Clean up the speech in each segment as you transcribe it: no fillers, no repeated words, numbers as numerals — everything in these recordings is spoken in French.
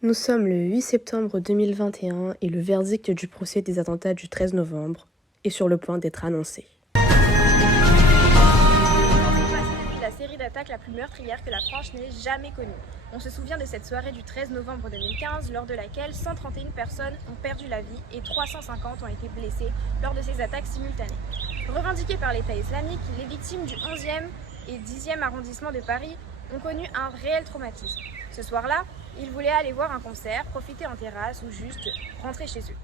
Nous sommes le 8 septembre 2021 et le verdict du procès des attentats du 13 novembre est sur le point d'être annoncé. Depuis la série d'attaques la plus meurtrière que la France n'ait jamais connue. On se souvient de cette soirée du 13 novembre 2015, lors de laquelle 131 personnes ont perdu la vie et 350 ont été blessées lors de ces attaques simultanées. Revendiquées par l'État islamique, les victimes du 11e et 10e arrondissement de Paris ont connu un réel traumatisme. Ce soir-là, ils voulaient aller voir un concert, profiter en terrasse ou juste rentrer chez eux.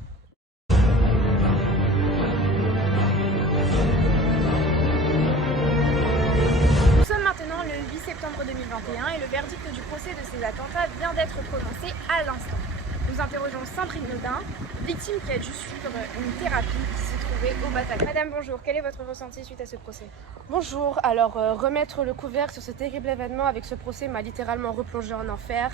Nous sommes maintenant le 8 septembre 2021 et le verdict du procès de ces attentats vient d'être prononcé à l'instant. Nous interrogeons Sandrine Nodin, victime qui a dû suivre une thérapie qui se trouvait au Bataclan. Madame, bonjour, quel est votre ressenti suite à ce procès? Bonjour, alors remettre le couvert sur ce terrible événement avec ce procès m'a littéralement replongé en enfer.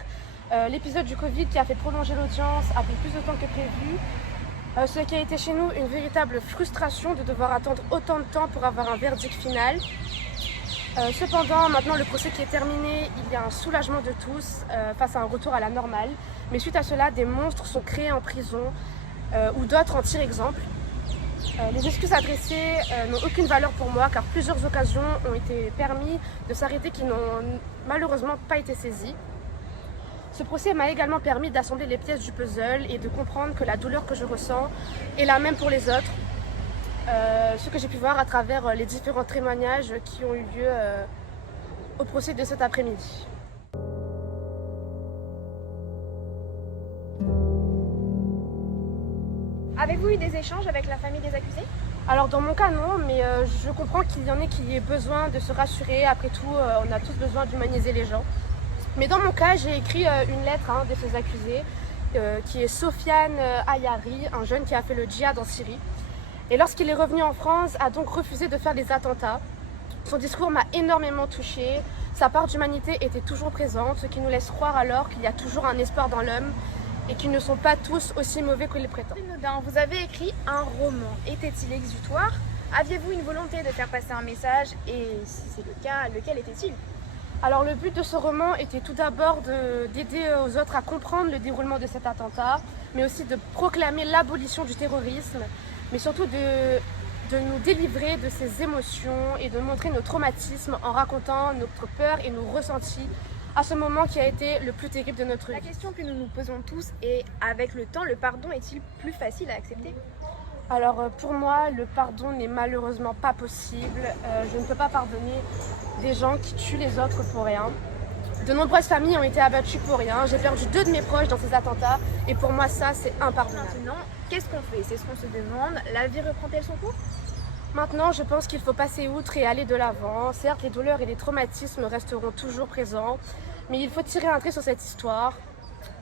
L'épisode du Covid qui a fait prolonger l'audience a pris plus de temps que prévu. Ce qui a été chez nous une véritable frustration de devoir attendre autant de temps pour avoir un verdict final. Cependant, maintenant le procès qui est terminé, il y a un soulagement de tous face à un retour à la normale. Mais suite à cela, des monstres sont créés en prison ou d'autres en tirent exemple. Les excuses adressées n'ont aucune valeur pour moi car plusieurs occasions ont été permis de s'arrêter qui n'ont malheureusement pas été saisies. Ce procès m'a également permis d'assembler les pièces du puzzle et de comprendre que la douleur que je ressens est la même pour les autres. Ce que j'ai pu voir à travers les différents témoignages qui ont eu lieu au procès de cet après-midi. Avez-vous eu des échanges avec la famille des accusés? Alors dans mon cas non, mais je comprends qu'il y en ait qui aient besoin de se rassurer. Après tout, on a tous besoin d'humaniser les gens. Mais dans mon cas, j'ai écrit une lettre de ces accusés, qui est Sofiane Ayari, un jeune qui a fait le djihad en Syrie. Et lorsqu'il est revenu en France, a donc refusé de faire des attentats. Son discours m'a énormément touchée. Sa part d'humanité était toujours présente, ce qui nous laisse croire alors qu'il y a toujours un espoir dans l'homme et qu'ils ne sont pas tous aussi mauvais que les prétendent. Vous avez écrit un roman. Était-il exutoire? Aviez-vous une volonté de faire passer un message? Et si c'est le cas, lequel était-il? Alors le but de ce roman était tout d'abord d'aider aux autres à comprendre le déroulement de cet attentat, mais aussi de proclamer l'abolition du terrorisme, mais surtout de nous délivrer de ces émotions et de montrer nos traumatismes en racontant notre peur et nos ressentis à ce moment qui a été le plus terrible de notre vie. La question que nous nous posons tous est, avec le temps, le pardon est-il plus facile à accepter? Alors pour moi, le pardon n'est malheureusement pas possible. Je ne peux pas pardonner des gens qui tuent les autres pour rien. De nombreuses familles ont été abattues pour rien. J'ai perdu 2 de mes proches dans ces attentats et pour moi ça c'est impardonnable. Maintenant, qu'est-ce qu'on fait? C'est ce qu'on se demande. La vie reprend-elle son cours? Maintenant, je pense qu'il faut passer outre et aller de l'avant. Certes, les douleurs et les traumatismes resteront toujours présents, mais il faut tirer un trait sur cette histoire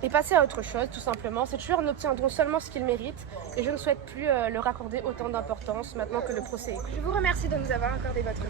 et passer à autre chose, tout simplement. Ces tueurs n'obtiendront seulement ce qu'ils méritent et je ne souhaite plus leur accorder autant d'importance maintenant que le procès est clos. Je vous remercie de nous avoir accordé votre temps.